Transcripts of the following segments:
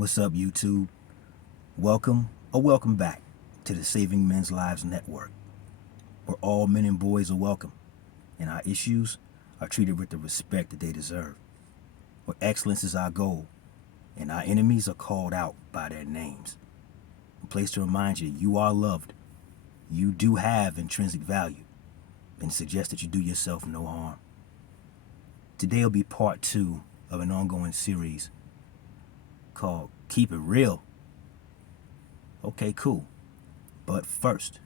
What's up, YouTube? Welcome back to the Saving Men's Lives Network, where all men and boys are welcome, and our issues are treated with the respect that they deserve, where excellence is our goal, and our enemies are called out by their names. A place to remind you, you are loved, you do have intrinsic value, and suggest that you do yourself no harm. Today will be part 2 of an ongoing series called Keep It Real. Okay, cool. But first,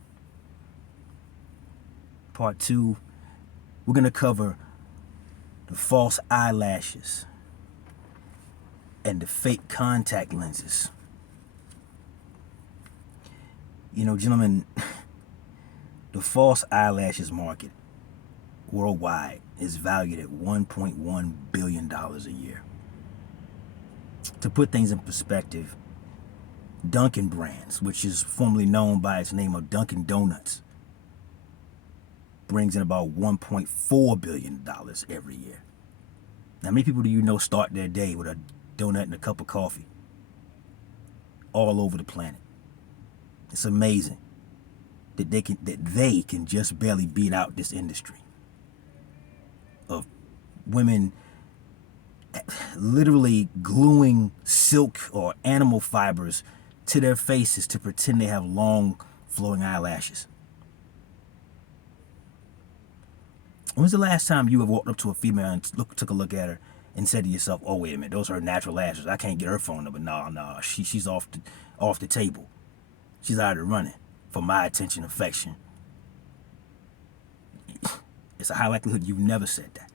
part 2, we're going to cover the false eyelashes and the fake contact lenses. You know, gentlemen, the false eyelashes market worldwide is valued at $1.1 billion a year. To put things in perspective, Dunkin' Brands, which is formerly known by its name of Dunkin' Donuts, brings in about $1.4 billion every year. Now, how many people do you know start their day with a donut and a cup of coffee? All over the planet. It's amazing that they can just barely beat out this industry of women literally gluing silk or animal fibers to their faces to pretend they have long flowing eyelashes. When's the last time you have walked up to a female and took a look at her and said to yourself, "Oh, wait a minute, those are her natural lashes. I can't get her phone number. No, she's off the table. She's out of the running for my attention, affection." It's a high likelihood you've never said that.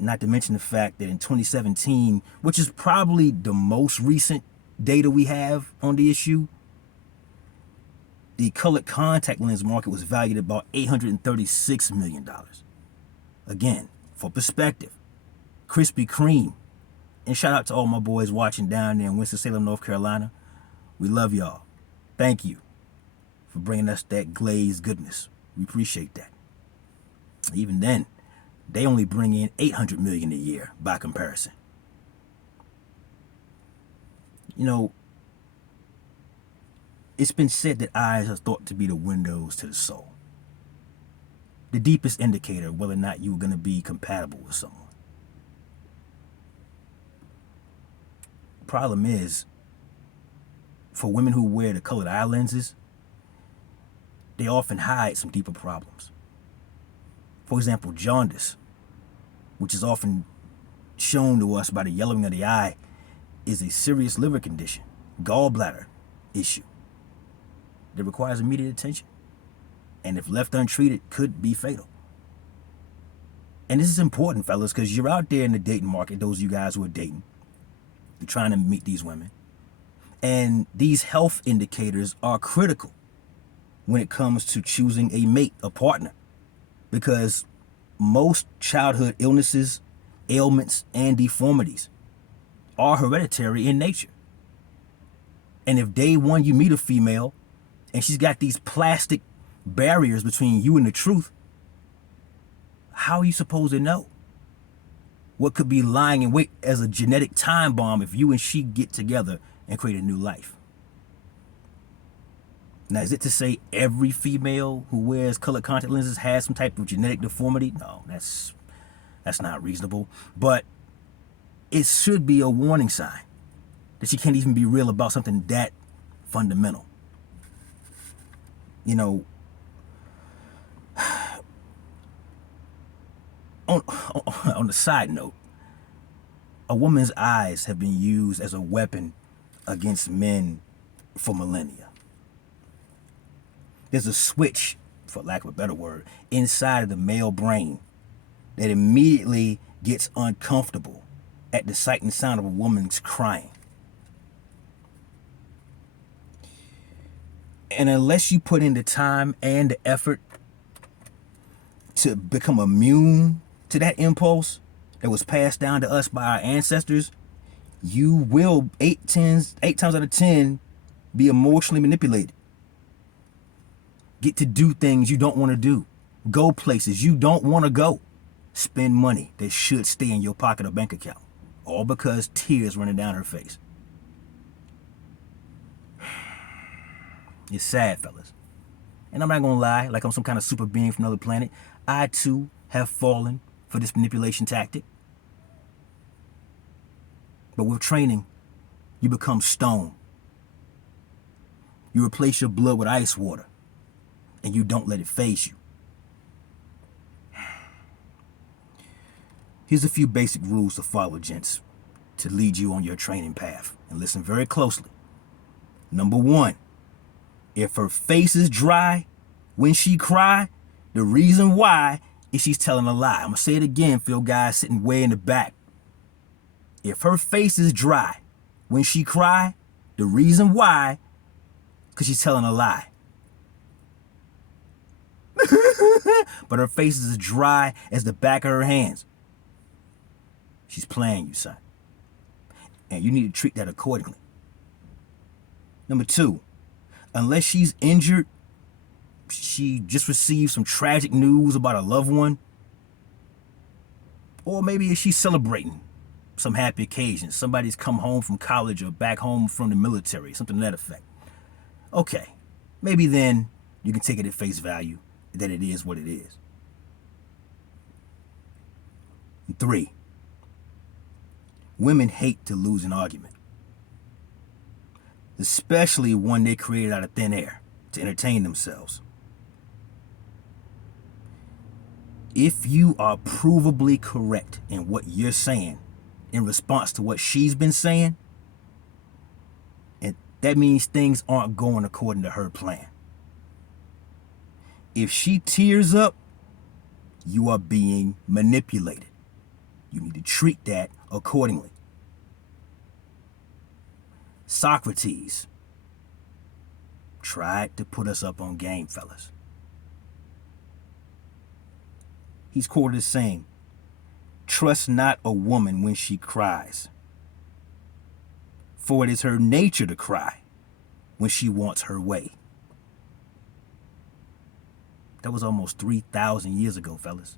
Not to mention the fact that in 2017, which is probably the most recent data we have on the issue, the colored contact lens market was valued at about $836 million. Again, for perspective, Krispy Kreme, and shout out to all my boys watching down there in Winston-Salem, North Carolina. We love y'all. Thank you for bringing us that glazed goodness. We appreciate that. Even then, they only bring in $800 million a year by comparison. You know, it's been said that eyes are thought to be the windows to the soul, the deepest indicator of whether or not you're going to be compatible with someone. Problem is, for women who wear the colored eye lenses, they often hide some deeper problems. For example, jaundice, which is often shown to us by the yellowing of the eye, is a serious liver condition, gallbladder issue that requires immediate attention, and if left untreated, could be fatal. And this is important, fellas, because you're out there in the dating market, those of you guys who are dating, you're trying to meet these women, and these health indicators are critical when it comes to choosing a mate, a partner, because most childhood illnesses, ailments, and deformities are hereditary in nature. And if day one you meet a female and she's got these plastic barriers between you and the truth, how are you supposed to know what could be lying in wait as a genetic time bomb if you and she get together and create a new life? Now, is it to say every female who wears colored contact lenses has some type of genetic deformity? No, that's not reasonable. But it should be a warning sign that she can't even be real about something that fundamental. You know, on the side note, a woman's eyes have been used as a weapon against men for millennia. There's a switch, for lack of a better word, inside of the male brain that immediately gets uncomfortable at the sight and sound of a woman's crying. And unless you put in the time and the effort to become immune to that impulse that was passed down to us by our ancestors, you will 8 times out of 10 be emotionally manipulated. Get to do things you don't want to do. Go places you don't want to go. Spend money that should stay in your pocket or bank account. all because tears running down her face. It's sad, fellas. And I'm not gonna lie, like I'm some kind of super being from another planet. I too have fallen for this manipulation tactic. But with training, you become stone. You replace your blood with ice water, and you don't let it phase you. Here's a few basic rules to follow, gents, to lead you on your training path. And listen very closely. Number 1, if her face is dry when she cry, the reason why is she's telling a lie. I'm going to say it again for you guys sitting way in the back. If her face is dry when she cry, the reason why, because she's telling a lie. But her face is as dry as the back of her hands. She's playing you, son. And you need to treat that accordingly. Number 2, unless she's injured, she just received some tragic news about a loved one, or maybe she's celebrating some happy occasion. Somebody's come home from college or back home from the military, something to that effect. Okay, maybe then you can take it at face value that it is what it is. 3, women hate to lose an argument, especially one they created out of thin air to entertain themselves. If you are provably correct in what you're saying in response to what she's been saying, and that means things aren't going according to her plan. If she tears up, you are being manipulated. You need to treat that accordingly. Socrates tried to put us up on game, fellas. He's quoted as saying, "Trust not a woman when she cries, for it is her nature to cry when she wants her way." That was almost 3,000 years ago, fellas.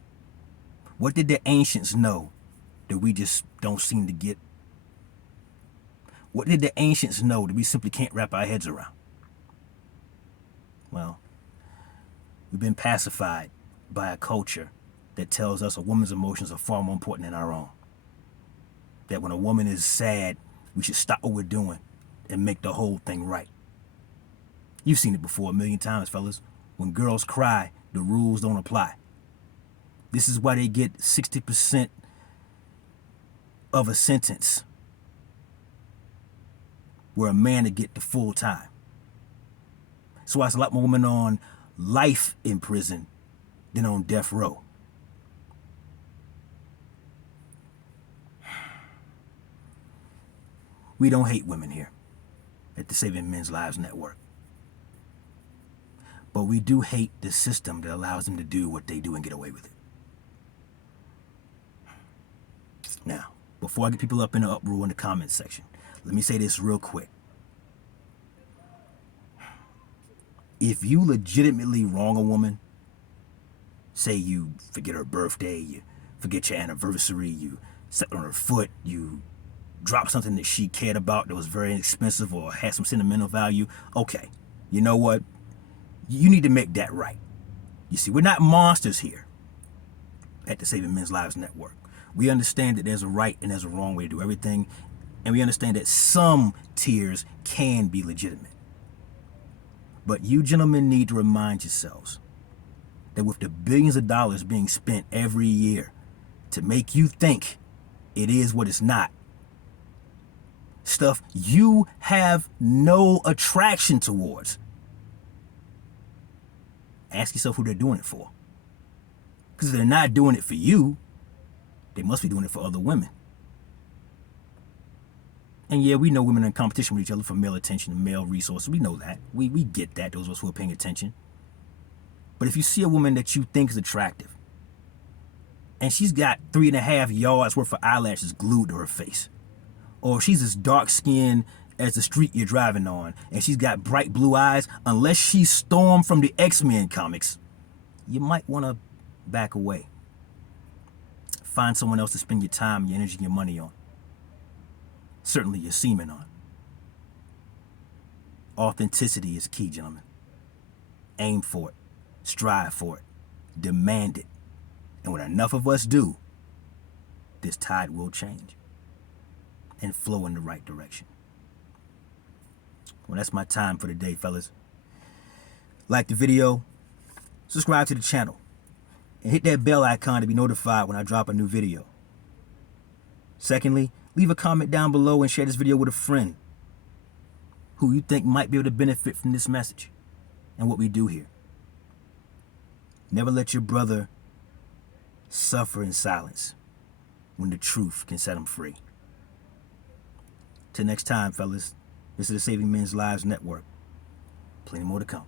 What did the ancients know that we just don't seem to get? What did the ancients know that we simply can't wrap our heads around? Well, we've been pacified by a culture that tells us a woman's emotions are far more important than our own. That when a woman is sad, we should stop what we're doing and make the whole thing right. You've seen it before a million times, fellas. When girls cry, the rules don't apply. This is why they get 60% of a sentence, where a man to get the full time. So why it's a lot more women on life in prison than on death row. We don't hate women here at the Saving Men's Lives Network. But we do hate the system that allows them to do what they do and get away with it. Now, before I get people up in the uproar in the comments section, let me say this real quick. If you legitimately wrong a woman, say you forget her birthday, you forget your anniversary, you stepped on her foot, you dropped something that she cared about that was very expensive or had some sentimental value, okay, you know what? You need to make that right. You see, we're not monsters here at the Saving Men's Lives Network. We understand that there's a right and there's a wrong way to do everything, and we understand that some tears can be legitimate. But you gentlemen need to remind yourselves that with the billions of dollars being spent every year to make you think it is what it's not, stuff you have no attraction towards, ask yourself who they're doing it for. Because if they're not doing it for you, they must be doing it for other women. And yeah, we know women are in competition with each other for male attention and male resources. We know that. We get that, those of us who are paying attention. But if you see a woman that you think is attractive, and she's got 3.5 yards worth of eyelashes glued to her face, or she's as dark-skinned as the street you're driving on, and she's got bright blue eyes, unless she's Storm from the X-Men comics, you might want to back away. Find someone else to spend your time, your energy, and your money on. certainly your semen on. Authenticity is key, gentlemen. Aim for it, strive for it, demand it. And when enough of us do, this tide will change and flow in the right direction. Well, that's my time for today, fellas. Like the video, subscribe to the channel, and hit that bell icon to be notified when I drop a new video. Secondly, leave a comment down below and share this video with a friend who you think might be able to benefit from this message and what we do here. Never let your brother suffer in silence when the truth can set him free. Till next time, fellas, this is the Saving Men's Lives Network. Plenty more to come.